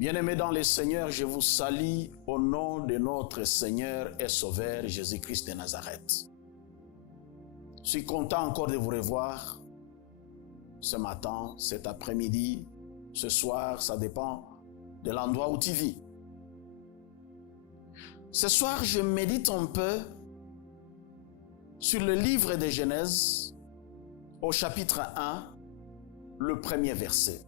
Bien-aimés dans le Seigneur, je vous salue au nom de notre Seigneur et Sauveur Jésus-Christ de Nazareth. Je suis content encore de vous revoir ce matin, cet après-midi, ce soir, ça dépend de l'endroit où tu vis. Ce soir, je médite un peu sur le livre de Genèse, au chapitre 1, le premier verset.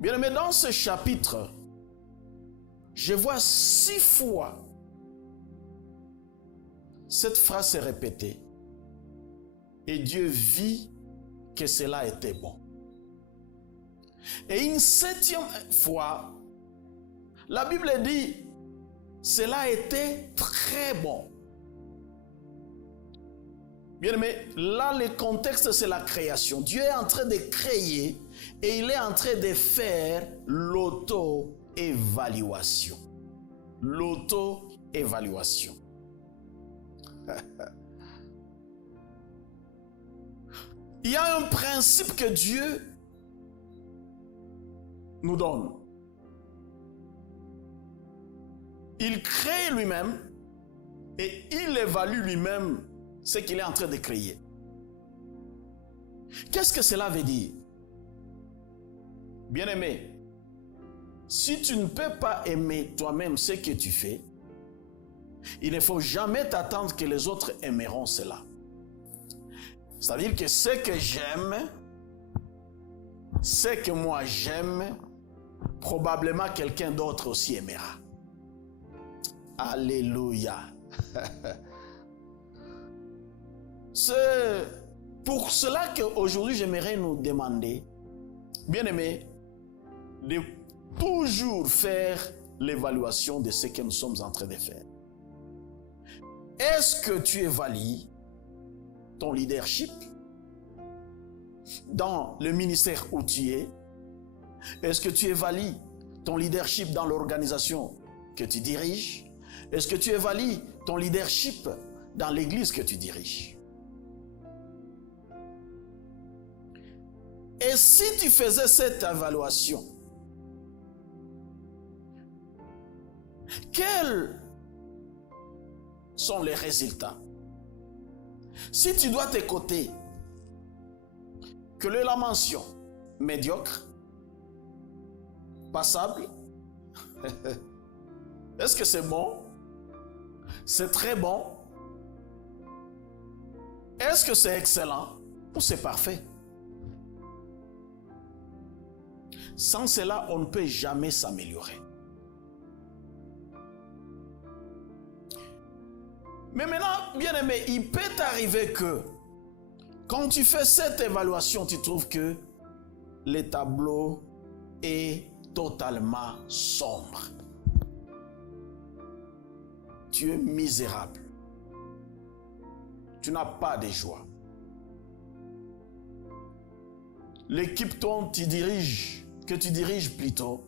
Bien-aimé, dans ce chapitre, je vois 6 fois cette phrase se répéter. Et Dieu vit que cela était bon. Et une 7e fois, la Bible dit, cela était très bon. Bien-aimé, là le contexte c'est la création. Dieu est en train de créer et il est en train de faire l'auto-évaluation. L'auto-évaluation. Il y a un principe que Dieu nous donne. Il crée lui-même et il évalue lui-même ce qu'il est en train de créer. Qu'est-ce que cela veut dire? Bien-aimé, si tu ne peux pas aimer toi-même ce que tu fais, il ne faut jamais t'attendre que les autres aimeront cela. C'est-à-dire que ce que j'aime, ce que moi j'aime, probablement quelqu'un d'autre aussi aimera. Alléluia. C'est pour cela qu'aujourd'hui j'aimerais nous demander, bien-aimés, de toujours faire l'évaluation de ce que nous sommes en train de faire. Est-ce que tu évalues ton leadership dans le ministère où tu es? Est-ce que tu évalues ton leadership dans l'organisation que tu diriges? Est-ce que tu évalues ton leadership dans l'église que tu diriges? Et si tu faisais cette évaluation, quels sont les résultats? Si tu dois t'écouter que la mention médiocre, passable, est-ce que c'est bon? C'est très bon? Est-ce que c'est excellent? Ou c'est parfait? Sans cela, on ne peut jamais s'améliorer. Mais maintenant, bien-aimé, il peut t'arriver que quand tu fais cette évaluation, tu trouves que le tableau est totalement sombre. Tu es misérable. Tu n'as pas de joie. L'équipe que tu diriges plutôt,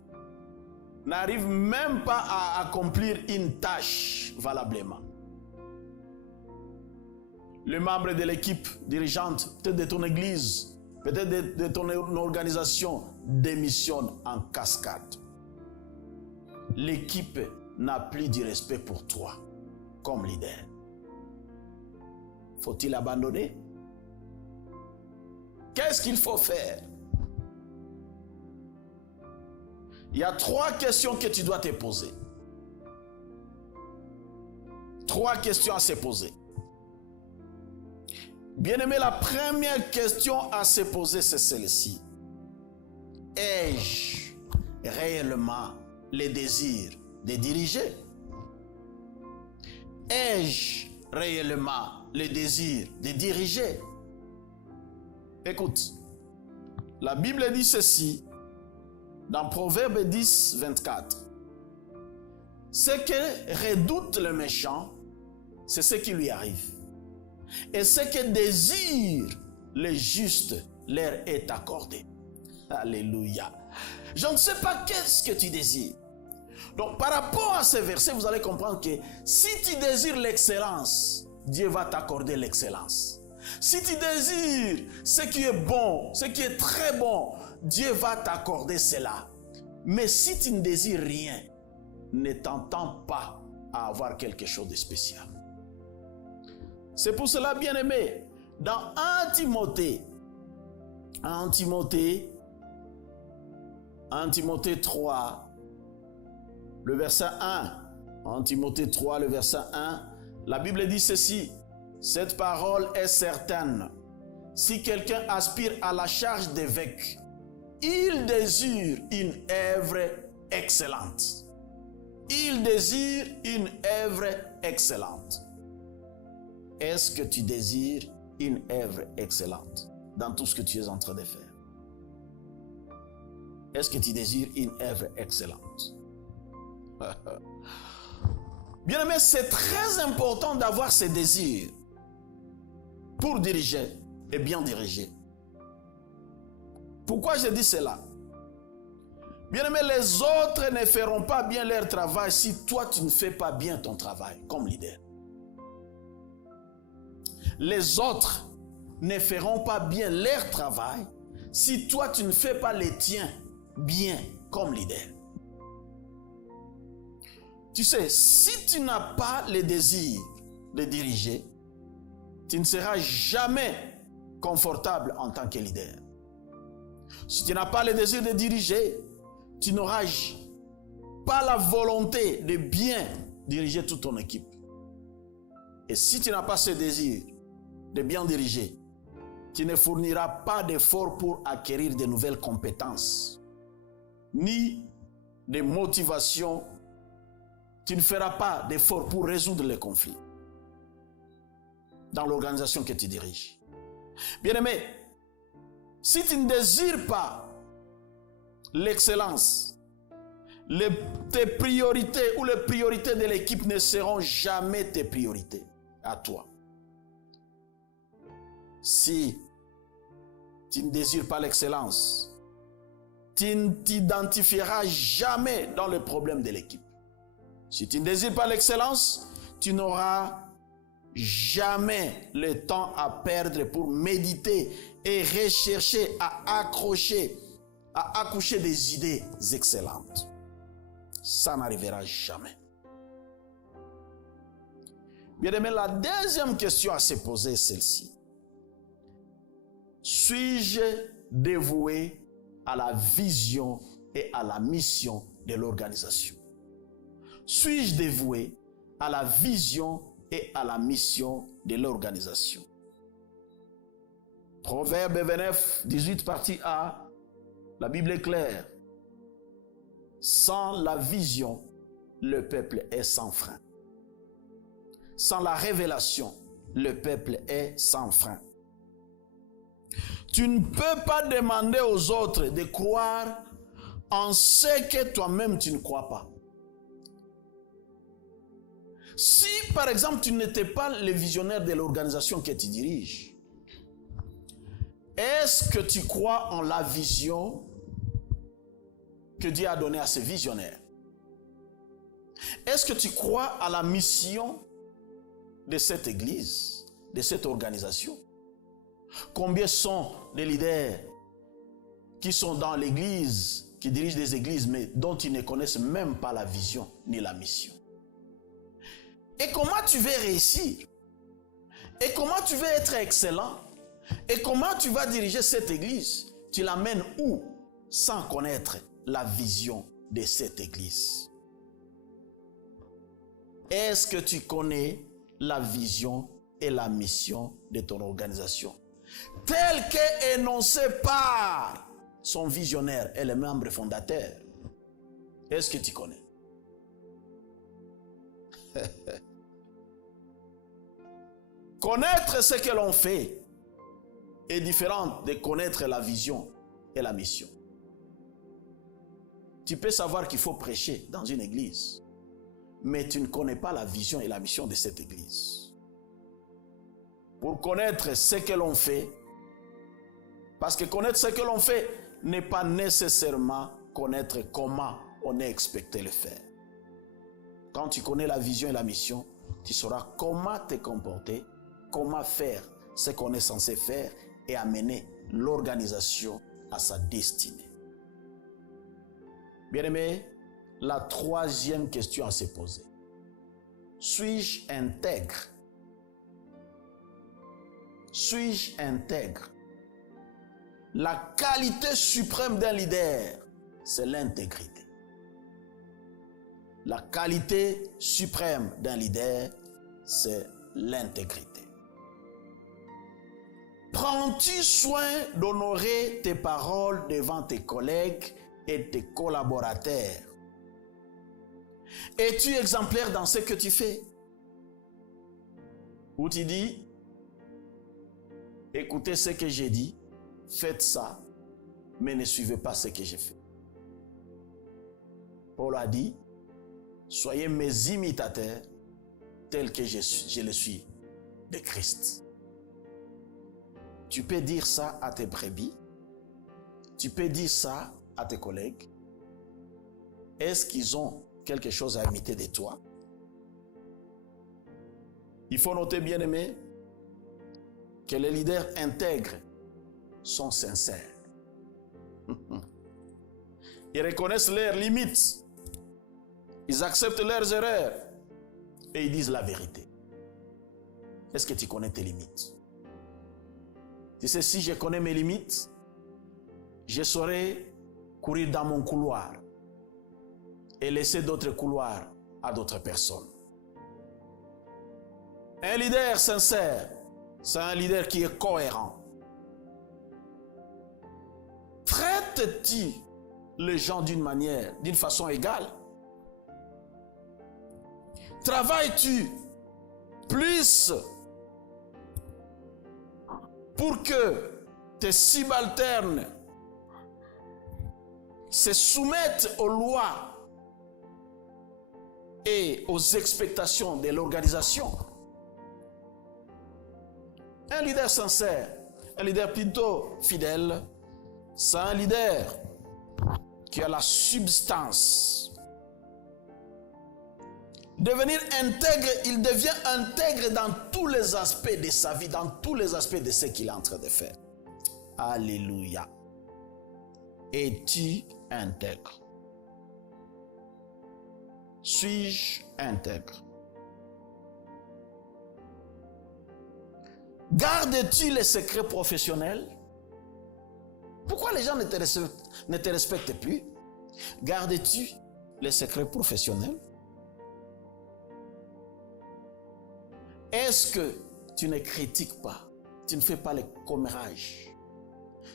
n'arrive même pas à accomplir une tâche valablement. Le membre de l'équipe dirigeante, peut-être de ton église, peut-être de ton organisation, démissionne en cascade. L'équipe n'a plus de respect pour toi comme leader. Faut-il abandonner? Qu'est-ce qu'il faut faire? Il y a 3 questions que tu dois te poser. 3 questions à se poser. Bien-aimé, la première question à se poser, c'est celle-ci. Ai-je réellement le désir de diriger? Ai-je réellement le désir de diriger? Écoute, la Bible dit ceci dans Proverbe 10, 24. Ce que redoute le méchant, c'est ce qui lui arrive. Et ce que désire le juste leur est accordé. Alléluia. Je ne sais pas qu'est-ce que tu désires. Donc par rapport à ce verset, vous allez comprendre que si tu désires l'excellence, Dieu va t'accorder l'excellence. Si tu désires ce qui est bon, ce qui est très bon, Dieu va t'accorder cela. Mais si tu ne désires rien, ne t'entends pas à avoir quelque chose de spécial. C'est pour cela, bien-aimé, dans 1 Timothée 3, le verset 1, 1 Timothée 3, le verset 1, la Bible dit ceci: cette parole est certaine. Si quelqu'un aspire à la charge d'évêque, il désire une œuvre excellente. Il désire une œuvre excellente. Est-ce que tu désires une œuvre excellente dans tout ce que tu es en train de faire? Est-ce que tu désires une œuvre excellente? Bien-aimé, c'est très important d'avoir ces désirs pour diriger et bien diriger. Pourquoi je dis cela? Bien-aimé, les autres ne feront pas bien leur travail si toi tu ne fais pas bien ton travail comme leader. Les autres ne feront pas bien leur travail si toi tu ne fais pas les tiens bien comme leader. Tu sais, si tu n'as pas le désir de diriger, tu ne seras jamais confortable en tant que leader. Si tu n'as pas le désir de diriger, tu n'auras pas la volonté de bien diriger toute ton équipe. Et si tu n'as pas ce désir de bien diriger, tu ne fourniras pas d'efforts pour acquérir de nouvelles compétences, ni de motivation. Tu ne feras pas d'efforts pour résoudre les conflits dans l'organisation que tu diriges. Bien-aimé, si tu ne désires pas l'excellence, tes priorités ou les priorités de l'équipe ne seront jamais tes priorités à toi. Si tu ne désires pas l'excellence, tu ne t'identifieras jamais dans le problème de l'équipe. Si tu ne désires pas l'excellence, tu n'auras jamais le temps à perdre pour méditer et rechercher à accoucher des idées excellentes. Ça n'arrivera jamais. Bien-aimé, la deuxième question à se poser est celle-ci. Suis-je dévoué à la vision et à la mission de l'organisation? Suis-je dévoué à la vision et à la mission de l'organisation? Proverbe 29, 18, partie A, la Bible est claire. Sans la vision, le peuple est sans frein. Sans la révélation, le peuple est sans frein. Tu ne peux pas demander aux autres de croire en ce que toi-même tu ne crois pas. Si, par exemple, tu n'étais pas le visionnaire de l'organisation que tu diriges, est-ce que tu crois en la vision que Dieu a donnée à ce visionnaire? Est-ce que tu crois à la mission de cette église, de cette organisation? Combien sont les leaders qui sont dans l'église, qui dirigent des églises, mais dont ils ne connaissent même pas la vision ni la mission? Et comment tu veux réussir? Et comment tu veux être excellent? Et comment tu vas diriger cette église? Tu l'amènes où sans connaître la vision de cette église? Est-ce que tu connais la vision et la mission de ton organisation telle qu'est énoncée par son visionnaire et les membres fondateurs? Est-ce que tu connais? Connaître ce que l'on fait est différent de connaître la vision et la mission. Tu peux savoir qu'il faut prêcher dans une église, mais tu ne connais pas la vision et la mission de cette église. Pour connaître ce que l'on fait, parce que connaître ce que l'on fait n'est pas nécessairement connaître comment on est expecté le faire. Quand tu connais la vision et la mission, tu sauras comment te comporter, comment faire ce qu'on est censé faire et amener l'organisation à sa destinée. Bien-aimé, la troisième question à se poser. Suis-je intègre? Suis-je intègre? La qualité suprême d'un leader, c'est l'intégrité. La qualité suprême d'un leader, c'est l'intégrité. Prends-tu soin d'honorer tes paroles devant tes collègues et tes collaborateurs? Es-tu exemplaire dans ce que tu fais? Ou tu dis, écoutez ce que j'ai dit, faites ça, mais ne suivez pas ce que j'ai fait. Paul a dit, soyez mes imitateurs tels que je le suis de Christ. Tu peux dire ça à tes brebis, tu peux dire ça à tes collègues. Est-ce qu'ils ont quelque chose à imiter de toi? Il faut noter, bien aimé, que les leaders intègres sont sincères. Ils reconnaissent leurs limites. Ils acceptent leurs erreurs. Et ils disent la vérité. Est-ce que tu connais tes limites? Tu sais, si je connais mes limites, je saurais courir dans mon couloir et laisser d'autres couloirs à d'autres personnes. Un leader sincère, c'est un leader qui est cohérent. Traite-t-il les gens d'une façon égale? Travailles-tu plus pour que tes subalternes se soumettent aux lois et aux expectations de l'organisation? Un leader sincère, un leader plutôt fidèle, c'est un leader qui a la substance. Devenir intègre, il devient intègre dans tous les aspects de sa vie, dans tous les aspects de ce qu'il est en train de faire. Alléluia. Es-tu intègre? Suis-je intègre? Gardes-tu les secrets professionnels? Pourquoi les gens ne te respectent plus? Gardes-tu les secrets professionnels? Est-ce que tu ne critiques pas? Tu ne fais pas les commérages?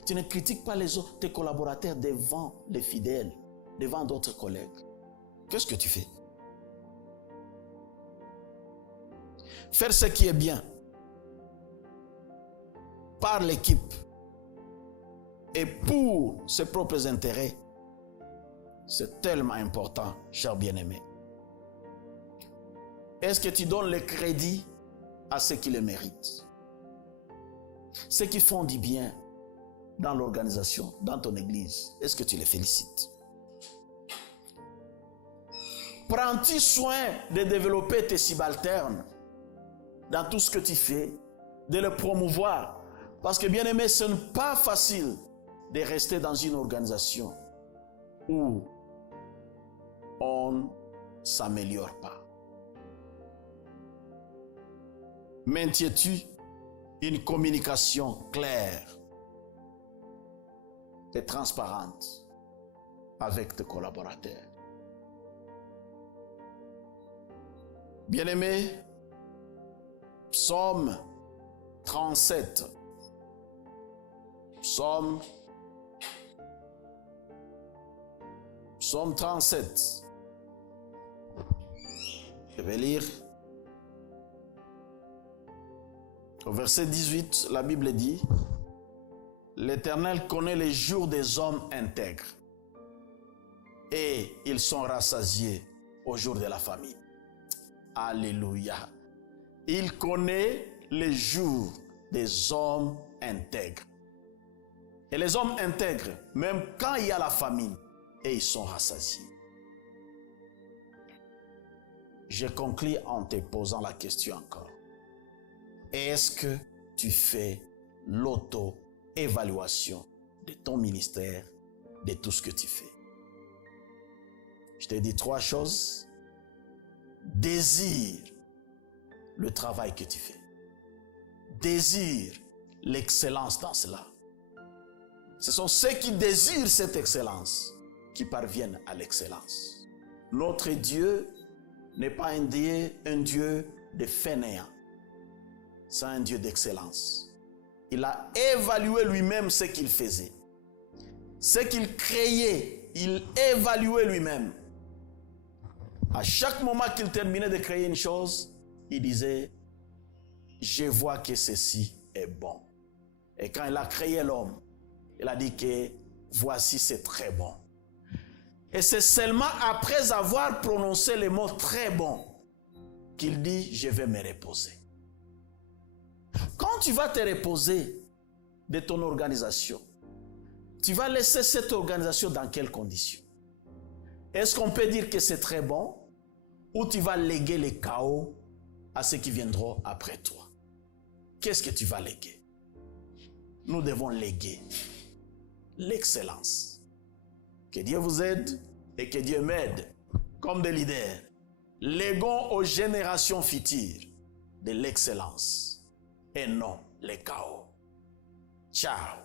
Tu ne critiques pas tes collaborateurs devant les fidèles, devant d'autres collègues? Qu'est-ce que tu fais? Faire ce qui est bien par l'équipe et pour ses propres intérêts, c'est tellement important, cher bien-aimé. Est-ce que tu donnes le crédit à ceux qui le méritent? Ceux qui font du bien dans l'organisation, dans ton église, est-ce que tu les félicites? Prends-tu soin de développer tes subalternes dans tout ce que tu fais, de les promouvoir? Parce que, bien aimé, ce n'est pas facile de rester dans une organisation où on ne s'améliore pas. Maintiens-tu une communication claire et transparente avec tes collaborateurs? Bien-aimé, Psaume 37. Psaume 37. Je vais lire. Au verset 18, la Bible dit, « L'Éternel connaît les jours des hommes intègres, et ils sont rassasiés au jour de la famine. » Alléluia. Il connaît les jours des hommes intègres. Et les hommes intègres, même quand il y a la famine, et ils sont rassasiés. Je conclue en te posant la question encore. Est-ce que tu fais l'auto-évaluation de ton ministère, de tout ce que tu fais? Je t'ai dit 3 choses. Désire le travail que tu fais. Désire l'excellence dans cela. Ce sont ceux qui désirent cette excellence qui parviennent à l'excellence. Notre Dieu n'est pas un Dieu de fainéant. C'est un Dieu d'excellence. Il a évalué lui-même ce qu'il faisait. Ce qu'il créait, il évaluait lui-même. À chaque moment qu'il terminait de créer une chose, il disait, je vois que ceci est bon. Et quand il a créé l'homme, il a dit que voici c'est très bon. Et c'est seulement après avoir prononcé le mot très bon qu'il dit, je vais me reposer. Quand tu vas te reposer de ton organisation, tu vas laisser cette organisation dans quelles conditions? Est-ce qu'on peut dire que c'est très bon ou tu vas léguer le chaos à ceux qui viendront après toi? Qu'est-ce que tu vas léguer? Nous devons léguer l'excellence. Que Dieu vous aide et que Dieu m'aide comme des leaders. Léguons aux générations futures de l'excellence et non le chaos. Ciao.